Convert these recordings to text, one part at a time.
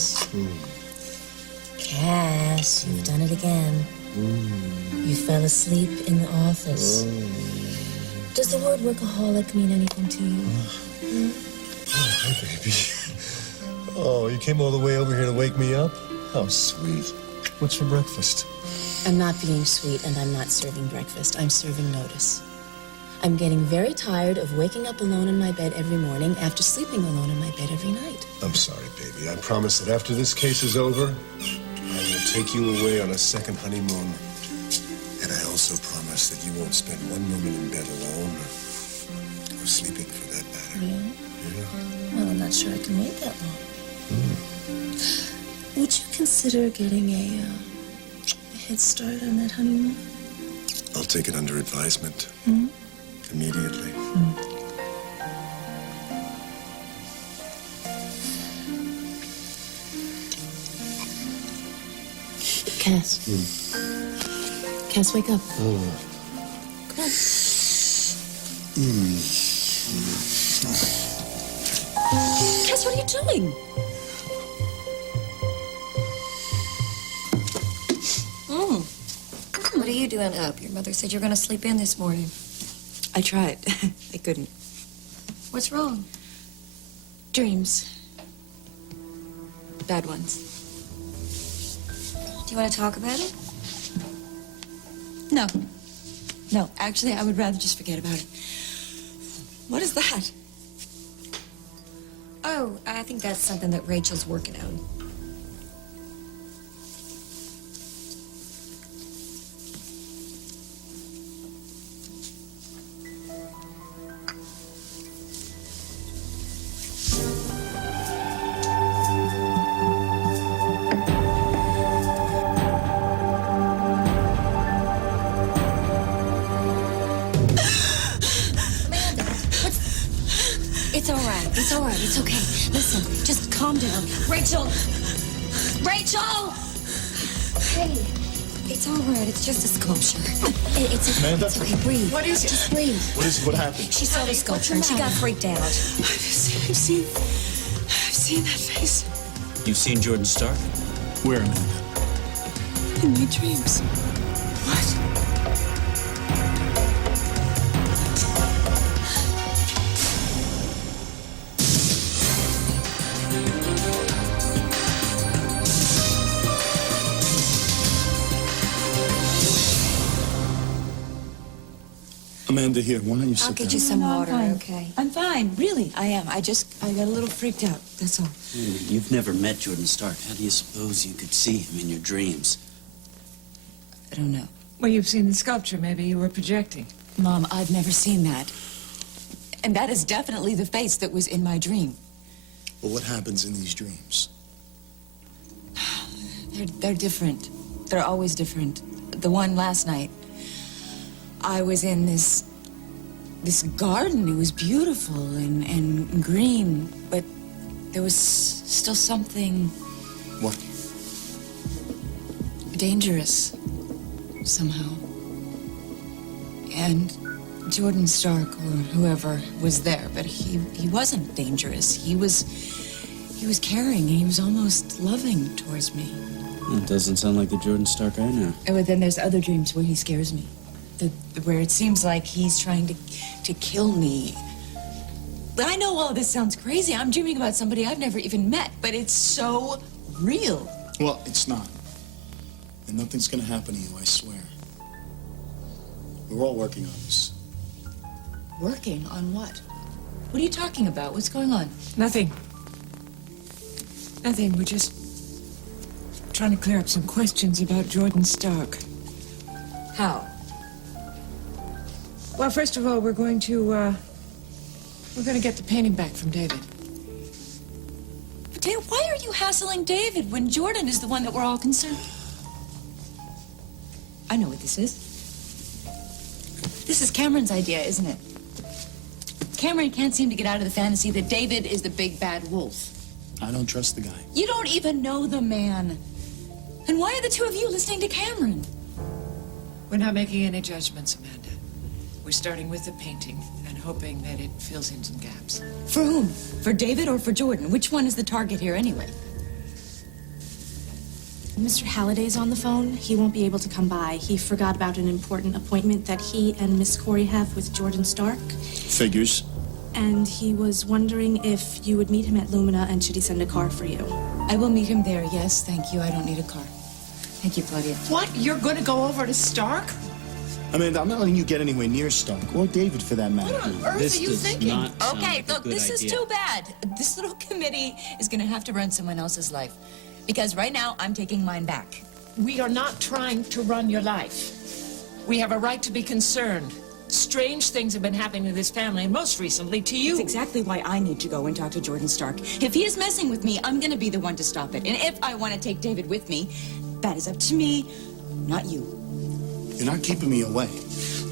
Cass. Cass, you've done it again. You fell asleep in the office. Does the word workaholic mean anything to you? Oh, hi, baby. Oh, you came all the way over here to wake me up? How sweet. What's for breakfast? I'm not being sweet, and I'm not serving breakfast. I'm serving notice. I'm getting very tired of waking up alone in my bed every morning after sleeping alone in my bed every night. I'm sorry, baby. I promise that after this case is over, I will take you away on a second honeymoon. And I also promise that you won't spend one moment in bed alone, or sleeping for that matter. Really? Yeah. Well, I'm not sure I can wait that long. Would you consider getting a head start on that honeymoon? I'll take it under advisement. Immediately. Cass. Cass, wake up. Come on. Cass, what are you doing? What are you doing up? Your mother said you're going to sleep in this morning. I tried. I couldn't. What's wrong? Dreams. Bad ones. Do you want to talk about it? No. No, actually, I would rather just forget about it. What is that? Oh, I think that's something that Rachel's working on. It's all right. It's okay. Listen, just calm down. Rachel! Rachel! Hey, it's all right. It's just a sculpture. It's Amanda? It's okay. Breathe. What is it? Just breathe. What is it? What happened? She saw the sculpture and she got freaked out. I've seen that face You've seen Jordan Stark? Where, Amanda? in my dreams. What? Amanda, here, why don't you sit I'll get down? you some I'm water, fine. okay? I'm fine, really. I am. I got a little freaked out. That's all. You've never met Jordan Stark. How do you suppose you could see him in your dreams? I don't know. Well, you've seen the sculpture. Maybe you were projecting. Mom, I've never seen that. And that is definitely the face that was in my dream. Well, what happens in these dreams? They're different. They're always different. The one last night, I was in this garden. It was beautiful and green, but there was still something What? dangerous somehow. And Jordan Stark or whoever was there, but he wasn't dangerous. He was caring. He was almost loving towards me. It doesn't sound like the Jordan Stark I know. But then there's other dreams where he scares me. Where it seems like he's trying to kill me. But I know all this sounds crazy. I'm dreaming about somebody I've never even met, but it's so real. Well, it's not. And nothing's gonna happen to you, I swear. We're all working on this. Working on what? What are you talking about? What's going on? Nothing. Nothing. We're just trying to clear up some questions about Jordan Stark. How? Well, first of all, we're going to get the painting back from David. But Dave, why are you hassling David when Jordan is the one that we're all concerned? I know what this is. This is Cameron's idea, isn't it? Cameron can't seem to get out of the fantasy that David is the big bad wolf. I don't trust the guy. You don't even know the man. And why are the two of you listening to Cameron? We're not making any judgments, Amanda. We're starting with the painting and hoping that it fills in some gaps. For whom? For David or for Jordan? Which one is the target here anyway? Mr. Halliday's on the phone. He won't be able to come by. He forgot about an important appointment that he and Miss Corey have with Jordan Stark. Figures. And he was wondering if you would meet him at Lumina and should he send a car for you. I will meet him there, yes, thank you. I don't need a car. Thank you, Claudia. What? You're going to go over to Stark? Amanda, I'm not letting you get anywhere near Stark, or David for that matter. What on earth This are you does thinking? not sound Okay, like a look, good this is idea. too bad. This little committee is gonna have to run someone else's life. Because right now, I'm taking mine back. We are not trying to run your life. We have a right to be concerned. Strange things have been happening to this family, and most recently to you. That's exactly why I need to go and talk to Jordan Stark. If he is messing with me, I'm gonna be the one to stop it. And if I want to take David with me, that is up to me, not you. You're not keeping me away.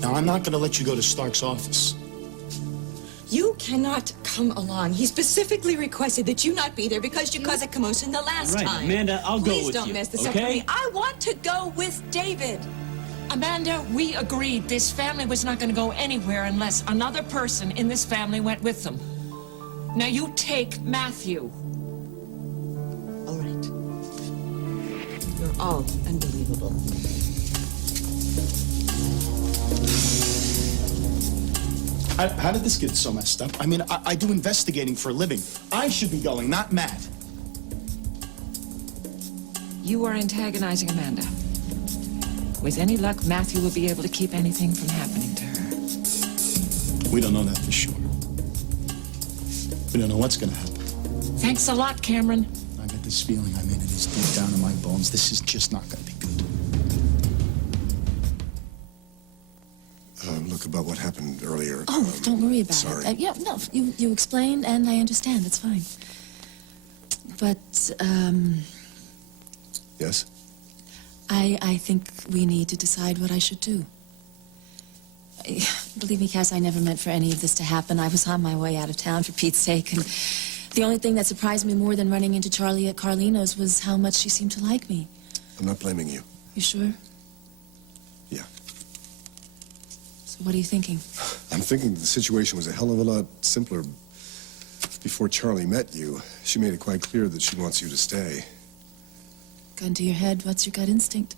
Now, I'm not going to let you go to Stark's office. You cannot come along. He specifically requested that you not be there because you caused a commotion the last Right, time. Amanda, I'll go Please with don't you, mess this up okay? for me. I want to go with David. Amanda, we agreed this family was not going to go anywhere unless another person in this family went with them. Now you take Matthew. All right. You're all unbelievable. How did this get so messed up? I mean, I do investigating for a living. I should be going, not Matt. You are antagonizing Amanda. With any luck, Matthew will be able to keep anything from happening to her. We don't know that for sure. We don't know what's going to happen. Thanks a lot, Cameron. I got this feeling, I mean, it is deep down in my bones. This is just not going to be good. Look, about what happened earlier. Oh, don't worry about sorry. it. Yeah, no, you explained, and I understand. It's fine. But, Yes? I think we need to decide what I should do. Believe me, Cass, I never meant for any of this to happen. I was on my way out of town, for Pete's sake, and the only thing that surprised me more than running into Charlie at Carlino's was how much she seemed to like me. I'm not blaming you. You sure? Yeah. So what are you thinking? I'm thinking the situation was a hell of a lot simpler before Charlie met you. She made it quite clear that she wants you to stay. Gun to your head, what's your gut instinct?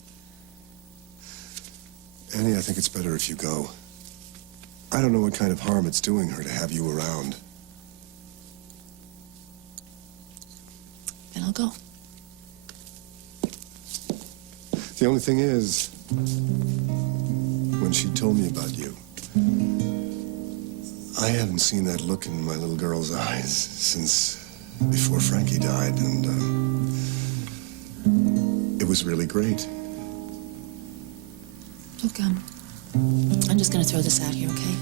Annie, I think it's better if you go. I don't know what kind of harm it's doing her to have you around. Then I'll go. The only thing is, when she told me about you, I haven't seen that look in my little girl's eyes since before Frankie died, and it was really great. Look, I'm just gonna throw this out here, okay?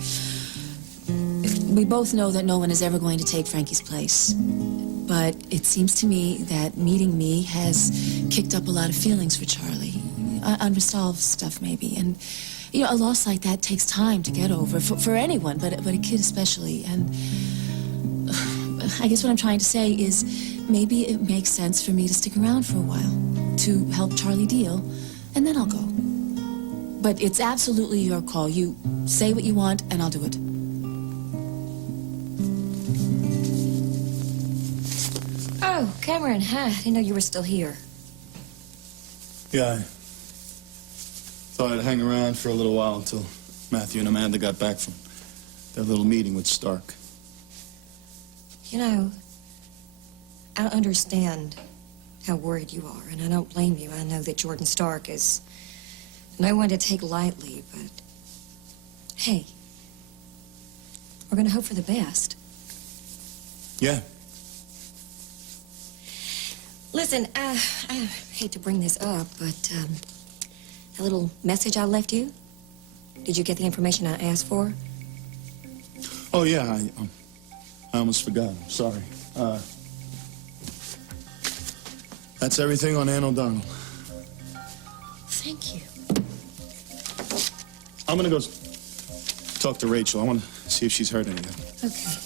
We both know that no one is ever going to take Frankie's place. But it seems to me that meeting me has kicked up a lot of feelings for Charlie. Unresolved stuff, maybe. And, you know, a loss like that takes time to get over, for anyone, but a kid especially. And I guess what I'm trying to say is maybe it makes sense for me to stick around for a while to help Charlie deal, and then I'll go. But it's absolutely your call. You say what you want, and I'll do it. Oh, Cameron, hi. I didn't know you were still here. Yeah, I thought I'd hang around for a little while until Matthew and Amanda got back from their little meeting with Stark. You know, I understand how worried you are, and I don't blame you. I know that Jordan Stark is no one to take lightly, but hey, we're going to hope for the best. Yeah. Listen, I hate to bring this up, but that little message I left you, did you get the information I asked for? Oh, yeah, I almost forgot. I'm sorry. That's everything on Ann O'Donnell. Thank you. I'm gonna go talk to Rachel. I want to see if she's heard anything. Okay.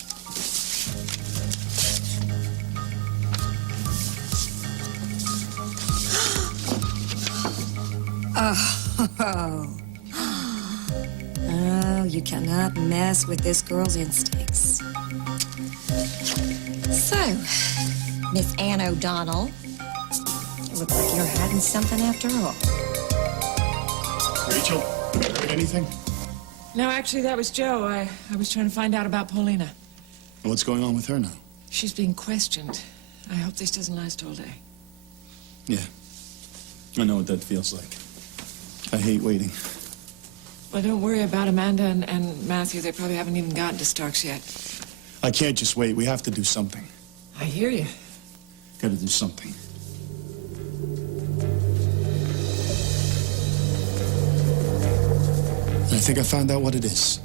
Oh, you cannot mess with this girl's instincts. So, Miss Ann O'Donnell, You look like you're hiding something after all. Rachel, heard anything? No, actually, that was Joe. I was trying to find out about Paulina. What's going on with her now? She's being questioned. I hope this doesn't last all day. Yeah, I know what that feels like. I hate waiting. Well, don't worry about Amanda and Matthew. They probably haven't even gotten to Starks yet. I can't just wait. We have to do something. I hear you. Gotta do something. I think I found out what it is.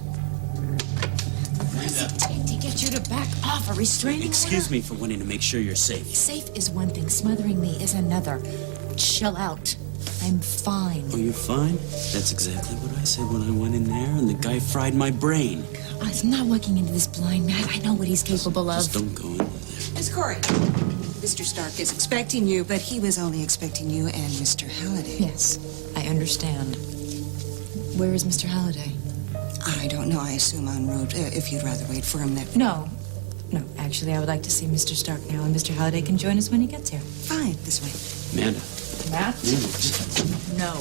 To get you to back off a restraining Excuse me for wanting to make sure you're safe. Safe is one thing, smothering me is another. Chill out. I'm fine. Oh, you're fine? That's exactly what I said when I went in there, and the guy fried my brain. I'm not walking into this blind man. I know what he's capable of. Just don't go in there. Miss Corey, Mr. Stark is expecting you, but he was only expecting you and Mr. Halliday. Yes, I understand. Where is Mr. Halliday? I don't know. I assume en route. If you'd rather wait for him, that... No. No, actually, I would like to see Mr. Stark now, and Mr. Halliday can join us when he gets here. Fine, this way. Amanda. Matt? Amanda, just... No.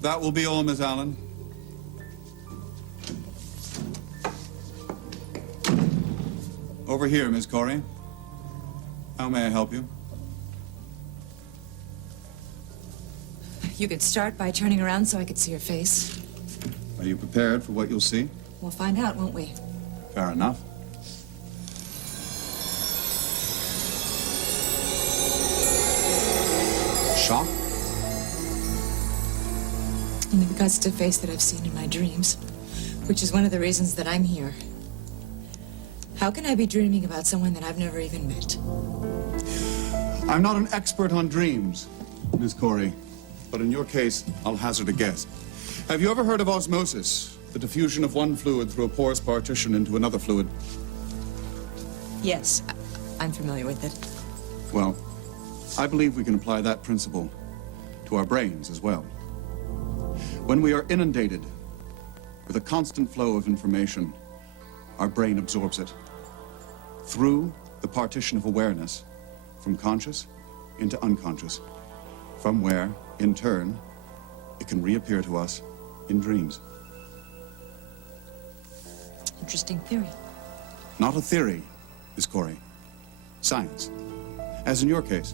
That will be all, Miss Allen. Over here, Miss Corey. How may I help you? You could start by turning around so I could see your face. Are you prepared for what you'll see? We'll find out, won't we? Fair enough. Shock? And the guts to face that I've seen in my dreams, which is one of the reasons that I'm here. How can I be dreaming about someone that I've never even met? I'm not an expert on dreams, Miss Corey, but in your case, I'll hazard a guess. Have you ever heard of osmosis? The diffusion of one fluid through a porous partition into another fluid? Yes, I'm familiar with it. Well, I believe we can apply that principle to our brains as well. When we are inundated with a constant flow of information, our brain absorbs it through the partition of awareness from conscious into unconscious, from where, in turn, it can reappear to us in dreams. Interesting theory. Not a theory, Miss Corey. Science. As in your case,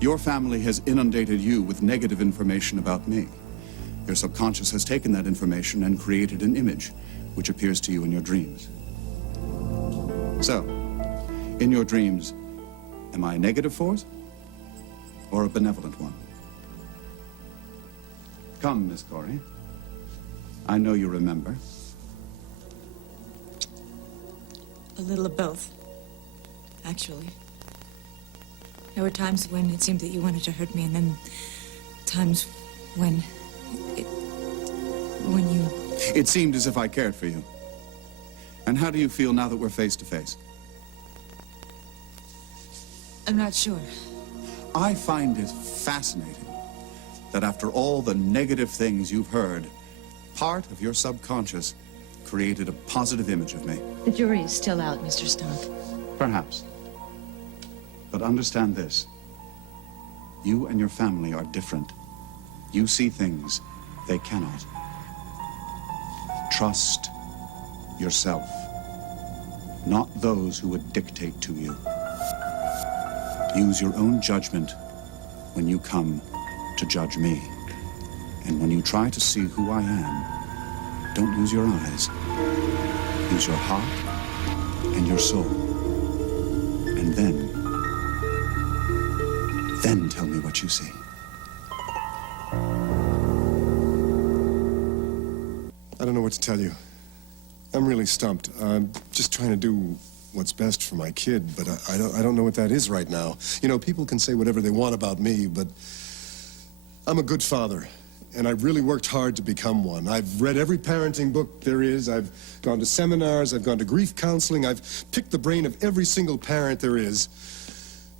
your family has inundated you with negative information about me. Your subconscious has taken that information and created an image which appears to you in your dreams. So, in your dreams, am I a negative force or a benevolent one? Come, Miss Corey. I know you remember. A little of both, actually. There were times when it seemed that you wanted to hurt me, and then times when you... It seemed as if I cared for you. And how do you feel now that we're face to face? I'm not sure. I find it fascinating that after all the negative things you've heard, part of your subconscious created a positive image of me. The jury is still out, Mr. Stark. Perhaps. But understand this. You and your family are different. You see things they cannot. Trust yourself, not those who would dictate to you. Use your own judgment when you come to judge me. And when you try to see who I am, don't use your eyes. Use your heart and your soul. And then tell me what you see. I don't know what to tell you. I'm really stumped. I'm just trying to do what's best for my kid, but I don't know what that is right now. You know, people can say whatever they want about me, but I'm a good father, and I've really worked hard to become one. I've read every parenting book there is. I've gone to seminars. I've gone to grief counseling. I've picked the brain of every single parent there is.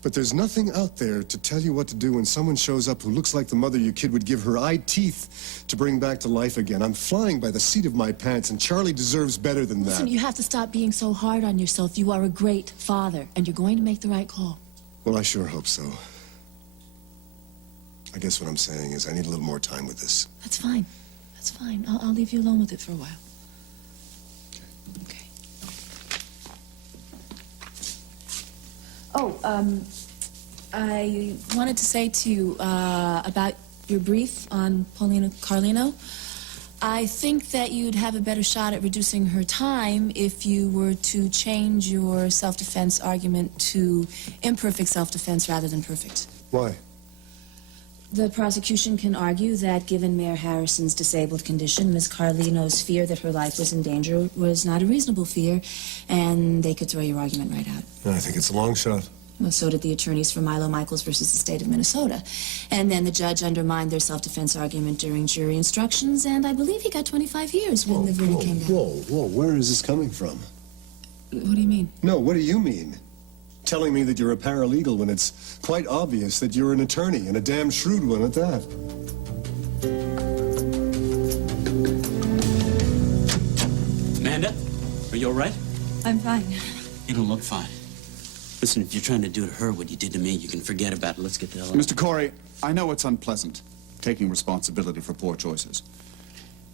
But there's nothing out there to tell you what to do when someone shows up who looks like the mother your kid would give her eye teeth to bring back to life again. I'm flying by the seat of my pants, and Charlie deserves better than Listen, that. you have to stop being so hard on yourself. You are a great father, and you're going to make the right call. Well, I sure hope so. I guess what I'm saying is I need a little more time with this. That's fine. That's fine. I'll leave you alone with it for a while. Okay. Oh, I wanted to say to you about your brief on Paulina Carlino. I think that you'd have a better shot at reducing her time if you were to change your self-defense argument to imperfect self-defense rather than perfect. Why? The prosecution can argue that given Mayor Harrison's disabled condition, Miss Carlino's fear that her life was in danger was not a reasonable fear, and they could throw your argument right out. I think it's a long shot. Well, so did the attorneys for Milo Michaels versus the state of Minnesota. And then the judge undermined their self-defense argument during jury instructions, and I believe he got 25 years when the verdict came down. Whoa, where is this coming from? What do you mean? No, what do you mean? Telling me that you're a paralegal when it's quite obvious that you're an attorney, and a damn shrewd one at that. Amanda, are you all right? I'm fine. It'll look fine. Listen, if you're trying to do to her what you did to me, you can forget about it. Let's get the hell out. Mr. Corey, I know it's unpleasant, taking responsibility for poor choices.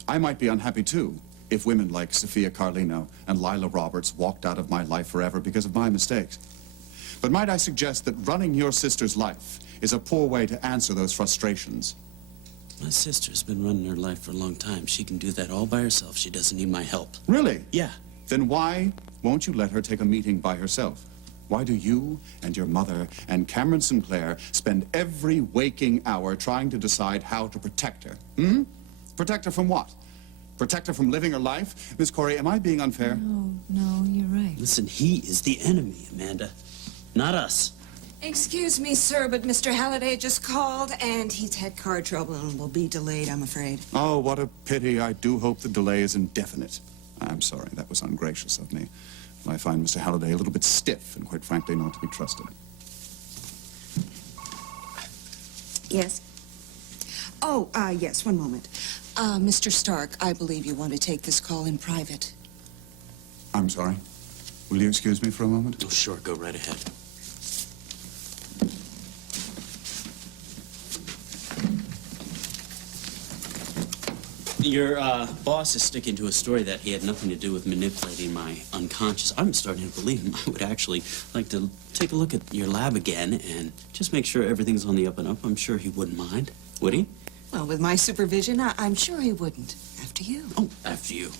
I might be unhappy, too, if women like Sophia Carlino and Lila Roberts walked out of my life forever because of my mistakes. But might I suggest that running your sister's life is a poor way to answer those frustrations? My sister's been running her life for a long time. She can do that all by herself. She doesn't need my help. Really? Yeah. Then why won't you let her take a meeting by herself? Why do you and your mother and Cameron Sinclair spend every waking hour trying to decide how to protect her? Protect her from what? Protect her from living her life? Miss Corey, am I being unfair? No, you're right. Listen, he is the enemy, Amanda. Not us. Excuse me, sir, but Mr. Halliday just called, and he's had car trouble and will be delayed, I'm afraid. Oh, what a pity. I do hope the delay is indefinite. I'm sorry, that was ungracious of me. I find Mr. Halliday a little bit stiff and, quite frankly, not to be trusted. Yes? Oh, yes, one moment. Mr. Stark, I believe you want to take this call in private. I'm sorry. Will you excuse me for a moment? Oh, sure, go right ahead. Your boss is sticking to a story that he had nothing to do with manipulating my unconscious. I'm starting to believe him. I would actually like to take a look at your lab again and just make sure everything's on the up and up. I'm sure he wouldn't mind. Would he? Well, with my supervision, I'm sure he wouldn't. After you. Oh, after you.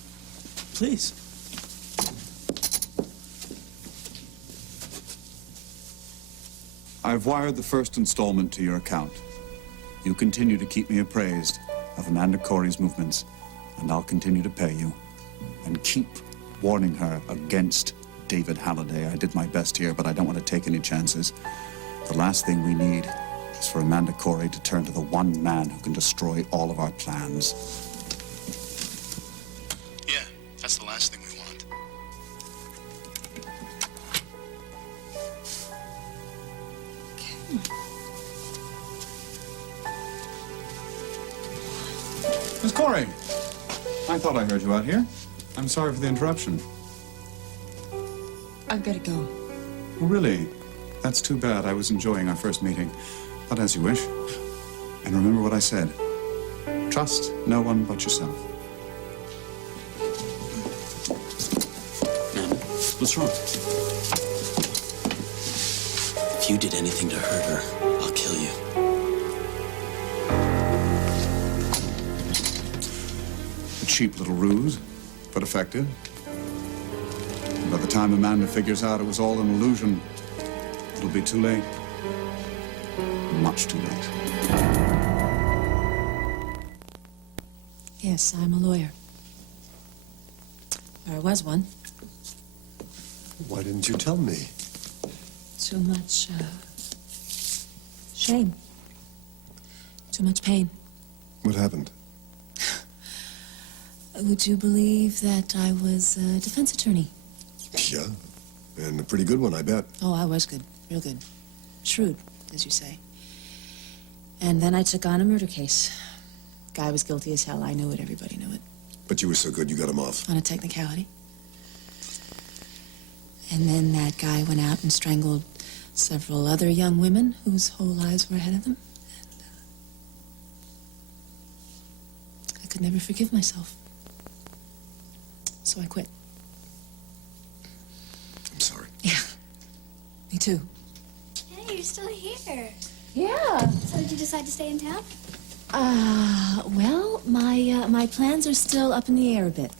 Please. I've wired the first installment to your account. You continue to keep me appraised of Amanda Corey's movements, and I'll continue to pay you. And keep warning her against David Halliday. I did my best here, but I don't want to take any chances. The last thing we need is for Amanda Corey to turn to the one man who can destroy all of our plans. Yeah, that's the last thing we want. Miss Corey, I thought I heard you out here. I'm sorry for the interruption. I've got to go. Oh, really? That's too bad. I was enjoying our first meeting. But as you wish. And remember what I said. Trust no one but yourself. Amanda, what's wrong? If you did anything to hurt her, I'll kill you. A cheap little ruse, but effective. And by the time Amanda figures out it was all an illusion, it'll be too late. Much too late. Yes, I'm a lawyer. Or I was one. Why didn't you tell me? Too much, shame. Too much pain. What happened? Would you believe that I was a defense attorney? Yeah, and a pretty good one, I bet. Oh, I was good. Real good. shrewd, as you say. And then I took on a murder case. Guy was guilty as hell. I knew it. Everybody knew it. But you were so good, you got him off. On a technicality. And then that guy went out and strangled several other young women whose whole lives were ahead of them. And I could never forgive myself. So I quit. I'm sorry. Yeah. Me too. Hey, you're still here. Yeah. So did you decide to stay in town? Well, my plans are still up in the air a bit.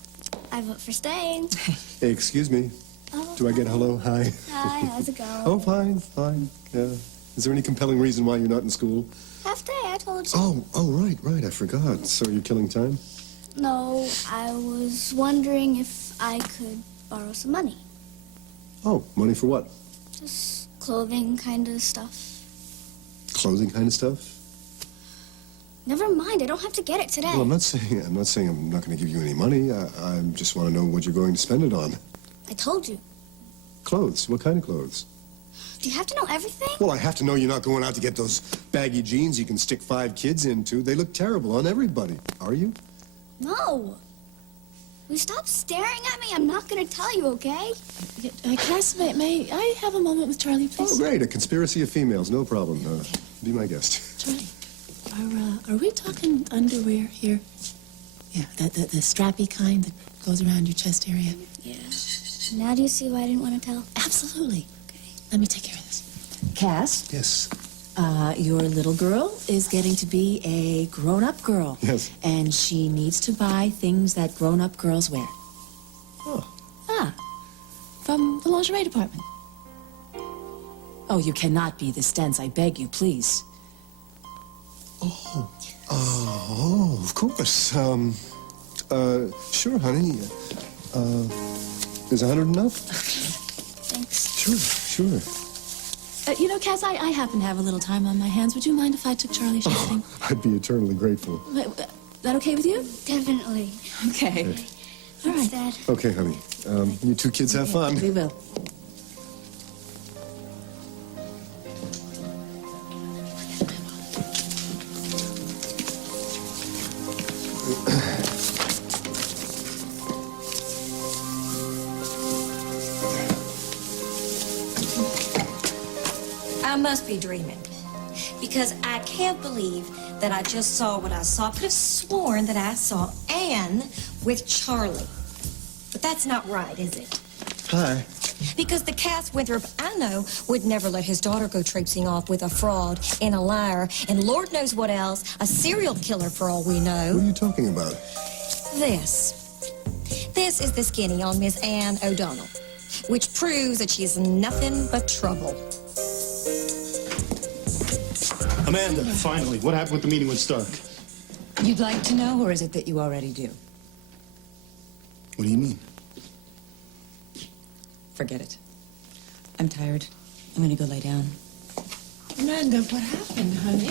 I vote for staying. Hey, excuse me. Oh, Do I get a hello? Hi. hi, how's it going? Oh, fine, fine. Yeah. Is there any compelling reason why you're not in school? Half day, I told you. Oh, right, I forgot. So you're killing time? No, I was wondering if I could borrow some money. Oh, money for what? Just clothing kind of stuff. Clothing kind of stuff? Never mind, I don't have to get it today. Well, I'm not saying I'm not going to give you any money. I just want to know what you're going to spend it on. I told you. Clothes? What kind of clothes? Do you have to know everything? Well, I have to know you're not going out to get those baggy jeans you can stick 5 kids into. They look terrible on everybody. Are you? No. Will you stop staring at me? I'm not going to tell you, okay? Cass, may I have a moment with Charlie, please? Oh, great. A conspiracy of females. No problem. Be my guest. Charlie, are we talking underwear here? Yeah, the strappy kind that goes around your chest area? Yeah. Now do you see why I didn't want to tell? Absolutely. Okay. Let me take care of this. Cass, Yes. your little girl is getting to be a grown-up girl. Yes. And she needs to buy things that grown-up girls wear. Oh. From the lingerie department. Oh, you cannot be this dense. I beg you, please. Oh, of course. Sure, honey. Is 100 enough? Thanks. Sure. Cass, I happen to have a little time on my hands. Would you mind if I took Charlie shopping? I'd be eternally grateful. That okay with you? Definitely. Okay. All Thanks, right. Dad. Okay, honey. You 2 kids have fun. We will. I must be dreaming. Because I can't believe that I just saw what I saw. I could have sworn that I saw Anne with Charlie. But that's not right, is it? Hi. Because the Cass Winthrop I know would never let his daughter go traipsing off with a fraud and a liar and Lord knows what else, a serial killer for all we What know. are you talking about? This. This is the skinny on Miss Anne O'Donnell, which proves that she's nothing but trouble. Amanda, finally, what happened with the meeting with Stark? You'd like to know, or is it that you already do? What do you mean? Forget it. I'm tired. I'm gonna go lay down. Amanda, what happened, honey?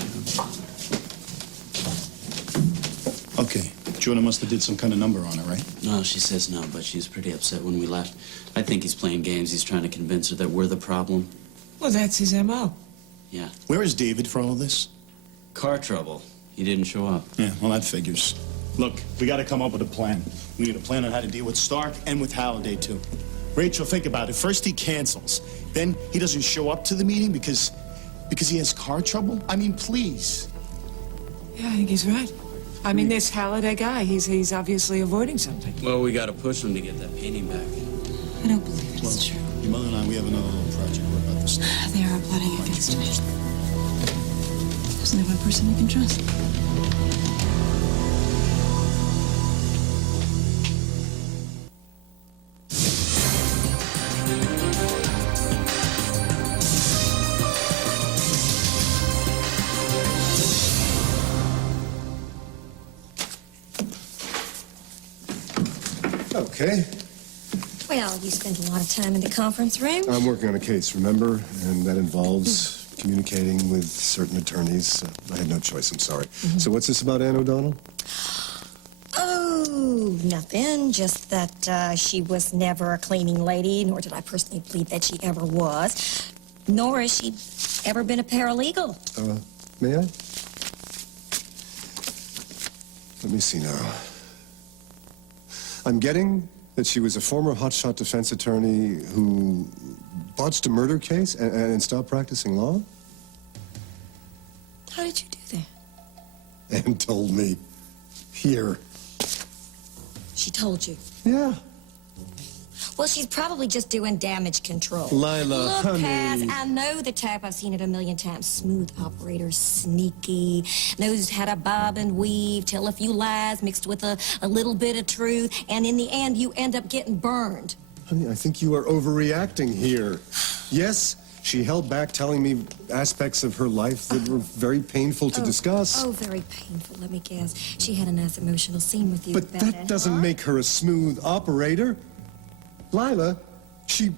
Okay, Jordan must have did some kind of number on her, right? No, she says no, but she's pretty upset when we left. I think he's playing games. He's trying to convince her that we're the problem. Well, that's his M.O. Yeah. Where is David for all of this? Car trouble. He didn't show up. Yeah, well, that figures. Look, we gotta come up with a plan. We need a plan on how to deal with Stark and with Halliday, too. Rachel, think about it. First he cancels. Then he doesn't show up to the meeting because he has car trouble? I mean, please. Yeah, I think he's right. I mean, this Halliday guy, he's obviously avoiding something. Well, we gotta push him to get that painting back. I don't believe it's true. Your mother and I, we have another little project. What about this? They are plotting against me. There's only one person we can trust. Okay. Well, you spent a lot of time in the conference room. I'm working on a case, remember? And that involves communicating with certain attorneys. I had no choice, I'm sorry. So what's this about Anne O'Donnell? Oh, nothing. Just that she was never a cleaning lady, nor did I personally believe that she ever was. Nor has she ever been a paralegal. May I? Let me see now. I'm getting that she was a former hotshot defense attorney who botched a murder case and stopped practicing law? How did you do that? And told me. Here. She told you. Yeah. Well, she's probably just doing damage control. Lila, Look, honey. Cass, I know the type. I've seen it a million times. Smooth operator, sneaky, knows how to bob and weave, tell a few lies mixed with a little bit of truth, and in the end, you end up getting burned. Honey, I think you are overreacting here. Yes, she held back telling me aspects of her life that were very painful to discuss. Oh, very painful, let me guess. She had a nice emotional scene with you But about that it, doesn't huh? make her a smooth operator. Lila, she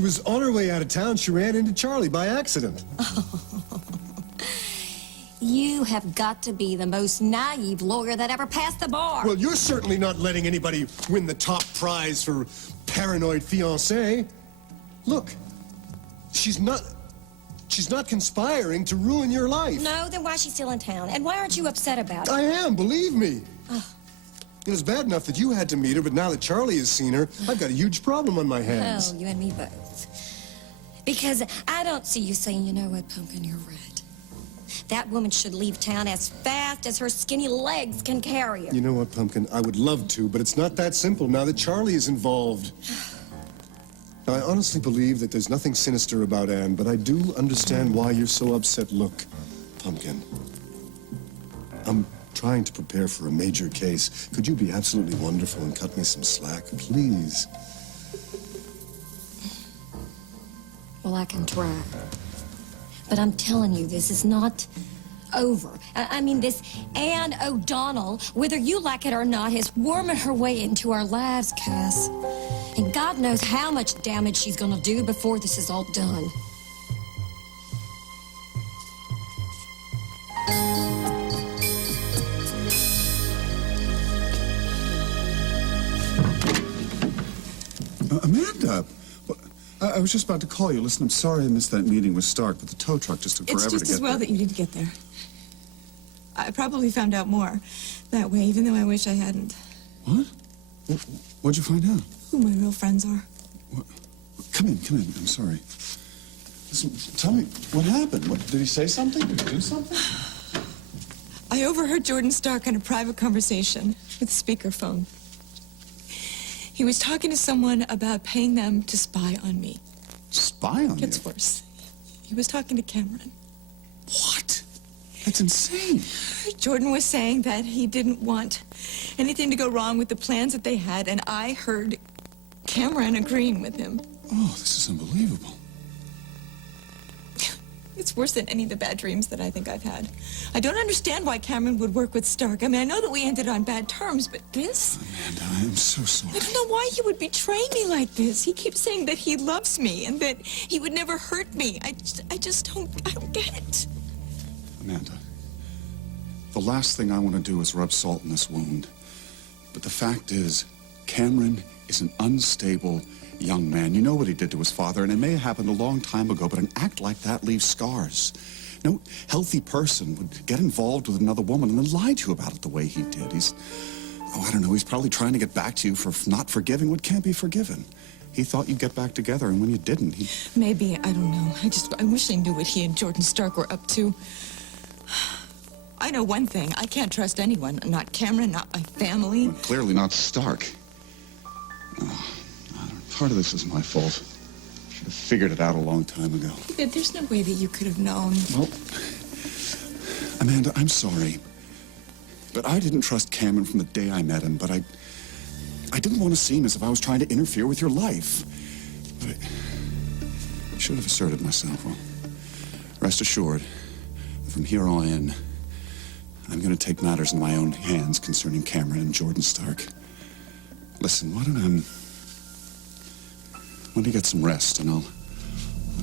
was on her way out of town. She ran into Charlie by accident. You have got to be the most naive lawyer that ever passed the bar. Well, you're certainly not letting anybody win the top prize for paranoid fiancé. Look, she's not conspiring to ruin your life. No, then why is she still in town? And why aren't you upset about it? I am, believe me. It was bad enough that you had to meet her, but now that Charlie has seen her, I've got a huge problem on my hands. Oh, you and me both. Because I don't see you saying, you know what, Pumpkin, you're right. That woman should leave town as fast as her skinny legs can carry her. You know what, Pumpkin? I would love to, but it's not that simple now that Charlie is involved. Now, I honestly believe that there's nothing sinister about Anne, but I do understand why you're so upset. Look, Pumpkin, I'm trying to prepare for a major case. Could you be absolutely wonderful and cut me some slack, please? Well, I can try. But I'm telling you, this is not over. I mean, this Anne O'Donnell, whether you like it or not, is worming her way into our lives, Cass. And God knows how much damage she's gonna do before this is all done. Amanda! I was just about to call you. Listen, I'm sorry I missed that meeting with Stark, but the tow truck just took It's forever just to get as well there. that you didn't get there. I probably found out more that way, even though I wish I hadn't. What? What'd you find out? Who my real friends are. Come in. I'm sorry. Listen, tell me, what happened? Did he say something? Did he do something? I overheard Jordan Stark in a private conversation with speakerphone. He was talking to someone about paying them to spy on me. Spy on Gets you? worse. He was talking to Cameron. What? That's insane. Jordan was saying that he didn't want anything to go wrong with the plans that they had, and I heard Cameron agreeing with him. Oh, this is unbelievable. It's worse than any of the bad dreams that I think I've had. I don't understand why Cameron would work with Stark. I mean, I know that we ended on bad terms, but this? Amanda, I am so sorry. I don't know why he would betray me like this. He keeps saying that he loves me and that he would never hurt me. I don't get it. Amanda, the last thing I want to do is rub salt in this wound. But the fact is, Cameron is an unstable young man. You know what he did to his father, and it may have happened a long time ago, but an act like that leaves scars. No healthy person would get involved with another woman and then lie to you about it the way he did. He's probably trying to get back to you for not forgiving what can't be forgiven. He thought you'd get back together, and when you didn't, he... Maybe, I don't know. I wish I knew what he and Jordan Stark were up to. I know one thing. I can't trust anyone. Not Cameron, not my family. Well, clearly not Stark. Part of this is my fault. Should have figured it out a long time ago. There's no way that you could have known. Well, Amanda, I'm sorry. But I didn't trust Cameron from the day I met him, but I didn't want to seem as if I was trying to interfere with your life. But I should have asserted myself. Well, rest assured, from here on in, I'm going to take matters in my own hands concerning Cameron and Jordan Stark. Listen, why don't you get some rest, and I'll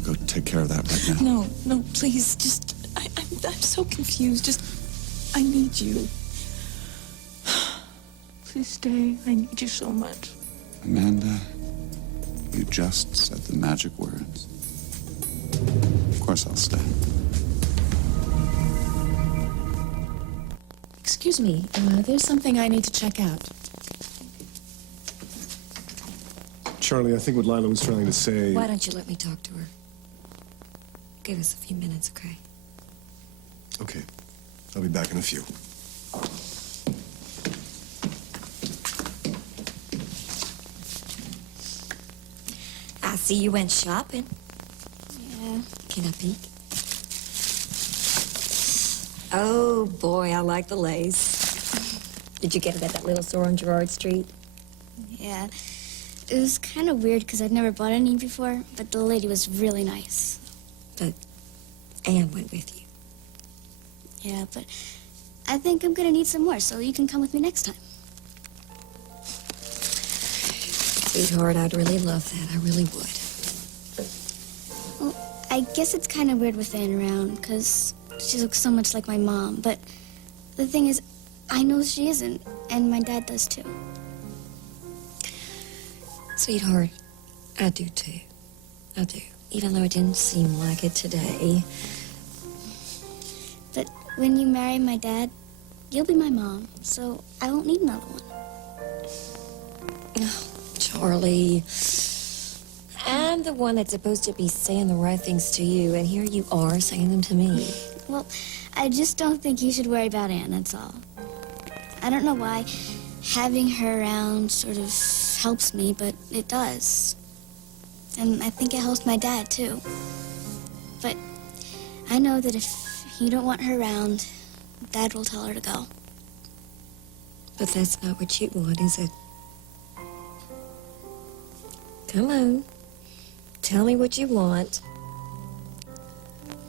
go take care of that right now. No, please, just, I'm so confused. Just, I need you. Please stay. I need you so much. Amanda, you just said the magic words. Of course I'll stay. Excuse me, there's something I need to check out. Charlie, I think what Lila was trying to say... Why don't you let me talk to her? Give us a few minutes, okay? Okay. I'll be back in a few. I see you went shopping. Yeah. Can I peek? Oh, boy, I like the lace. Did you get it at that little store on Gerard Street? Yeah. It was kind of weird because I'd never bought any before, but the lady was really nice. But Anne went with you. Yeah, but I think I'm gonna need some more, so you can come with me next time. Sweetheart, I'd really love that. I really would. Well, I guess it's kind of weird with Anne around because she looks so much like my mom, but the thing is, I know she isn't, and my dad does too. Sweetheart, I do too. I do. Even though it didn't seem like it today. But when you marry my dad, you'll be my mom, so I won't need another one. Oh, Charlie. I'm the one that's supposed to be saying the right things to you, and here you are saying them to me. Well, I just don't think you should worry about Anne, that's all. I don't know why having her around sort of helps me, but it does. And I think it helps my dad, too. But I know that if you don't want her around, Dad will tell her to go. But that's not what you want, is it? Come on. Tell me what you want.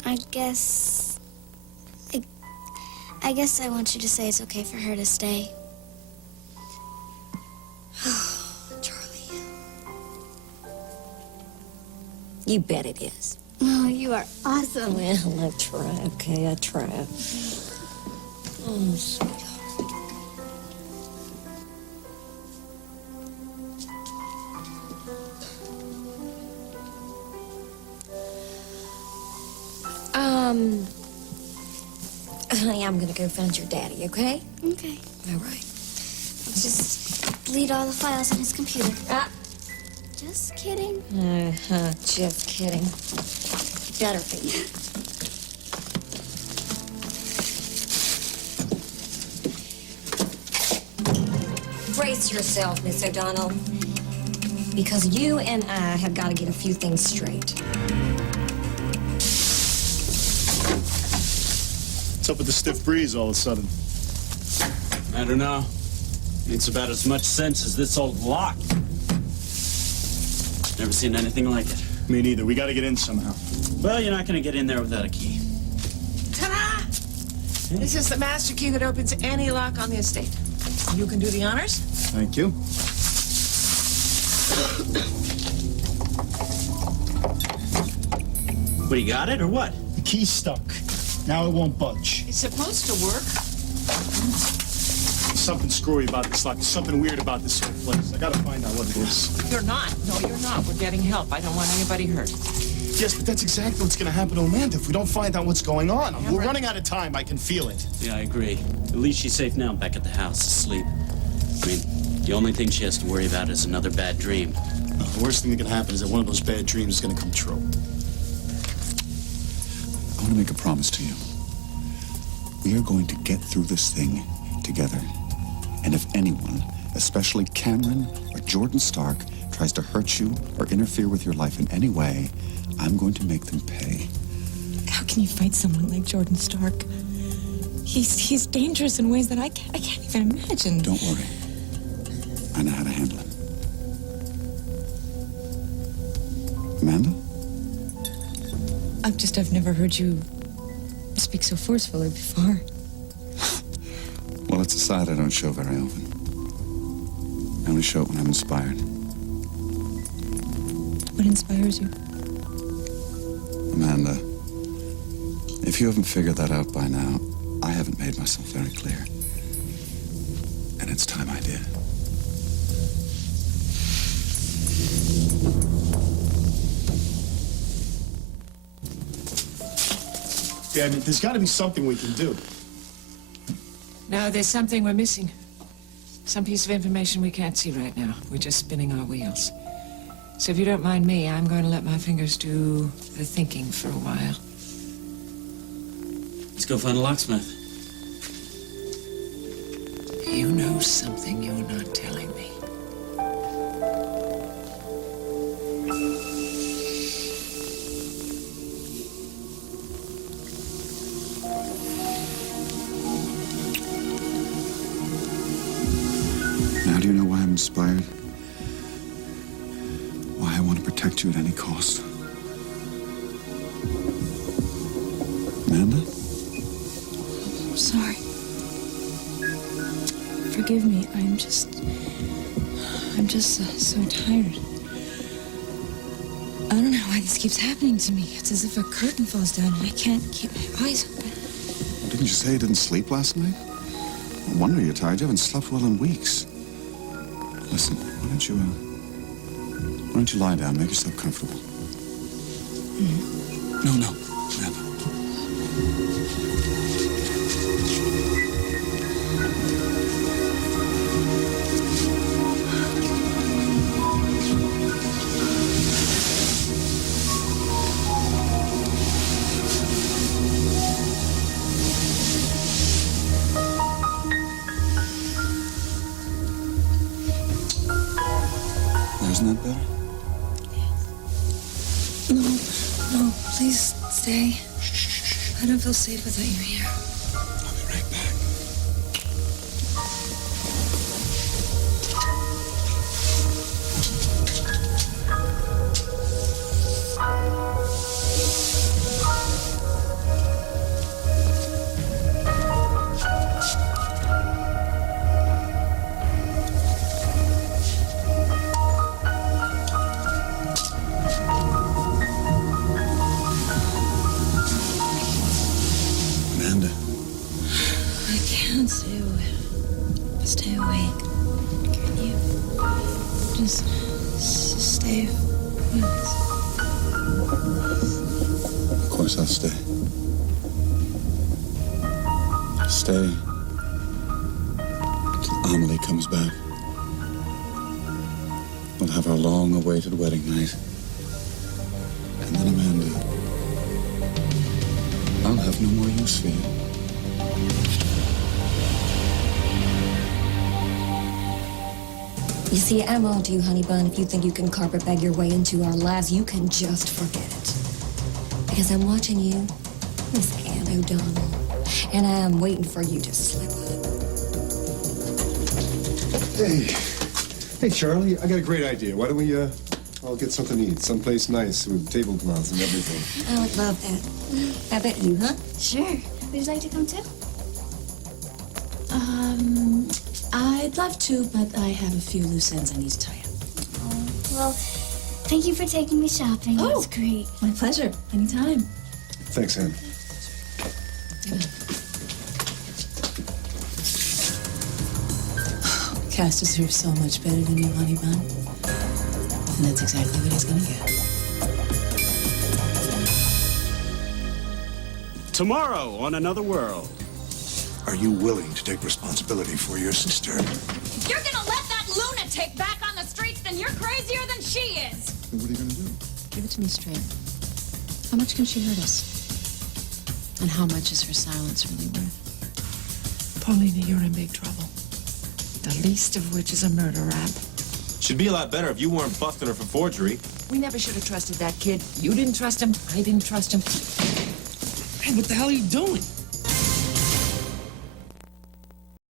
I guess I want you to say it's okay for her to stay. Charlie. You bet it is. Oh, you are awesome. Well, I try, okay? I try. Oh, sweetheart. Honey, I'm gonna go find your daddy, okay? Okay. All right. Just delete all the files on his computer. Ah. Just kidding. Just kidding. Better be. Brace yourself, Miss O'Donnell. Because you and I have got to get a few things straight. What's up with the stiff breeze all of a sudden? I don't know. It's about as much sense as this old lock. Never seen anything like it. Me neither. We got to get in somehow. Well, you're not going to get in there without a key. Ta-da! This is the master key that opens any lock on the estate. You can do the honors? Thank you. What, you got it, or what? The key's stuck. Now it won't budge. It's supposed to work. There's something screwy about this lock. There's something weird about this whole place. I gotta find out what it is. You're not. No, you're not. We're getting help. I don't want anybody hurt. Yes, but that's exactly what's gonna happen to Amanda if we don't find out what's going on. We're running out of time. I can feel it. Yeah, I agree. At least she's safe now, back at the house, asleep. I mean, the only thing she has to worry about is another bad dream. The worst thing that can happen is that one of those bad dreams is gonna come true. I want to make a promise to you. We are going to get through this thing together. And if anyone, especially Cameron or Jordan Stark, tries to hurt you or interfere with your life in any way, I'm going to make them pay. How can you fight someone like Jordan Stark? He's dangerous in ways that I can't even imagine. Don't worry. I know how to handle him. Amanda? I've never heard you speak so forcefully before. Well, it's a side I don't show very often. I only show it when I'm inspired. What inspires you? Amanda, if you haven't figured that out by now, I haven't made myself very clear. And it's time I did. Yeah, there's got to be something we can do. No, there's something we're missing. Some piece of information we can't see right now. We're just spinning our wheels. So if you don't mind me, I'm going to let my fingers do the thinking for a while. Let's go find a locksmith. You know something you're not telling me. Now do you know why I'm inspired? Why I want to protect you at any cost? Amanda? I'm sorry. Forgive me. I'm just so tired. I don't know why this keeps happening to me. It's as if a curtain falls down and I can't keep my eyes open. Didn't you say you didn't sleep last night? No wonder you're tired. You haven't slept well in weeks. Listen, why don't you lie down, make yourself comfortable? No, Amanda. Isn't that better? No, please stay. I don't feel safe without you here. I'll be right back. Amanda. I can't stay awake. Can you? Just stay with us. Of course I'll stay. Stay till Amelie comes back. We'll have our long-awaited wedding night. And then, Amanda, I'll have no more use for you. You see, I'm on to you, honey bun. If you think you can carpetbag your way into our lives, you can just forget it. Because I'm watching you, Miss Ann O'Donnell, and I'm waiting for you to slip up. Hey, Charlie, I got a great idea. Why don't we, all get something to eat, someplace nice with tablecloths and everything. I would love that. I bet you, huh? Sure. Would you like to come too? I'd love to, but I have a few loose ends I need to tie up. Oh, well, thank you for taking me shopping. It was great. My pleasure. Anytime. Thanks, Ann. Cass deserves so much better than you, honey bun. And that's exactly what he's gonna get. Tomorrow on Another World. Are you willing to take responsibility for your sister? If you're gonna let that lunatic back on the streets, then you're crazier than she is. What are you going to do? Give it to me straight. How much can she hurt us? And how much is her silence really worth? Paulina, you're in big trouble. The least of which is a murder rap. Should be a lot better if you weren't busting her for forgery. We never should have trusted that kid. You didn't trust him. I didn't trust him. Hey, what the hell are you doing?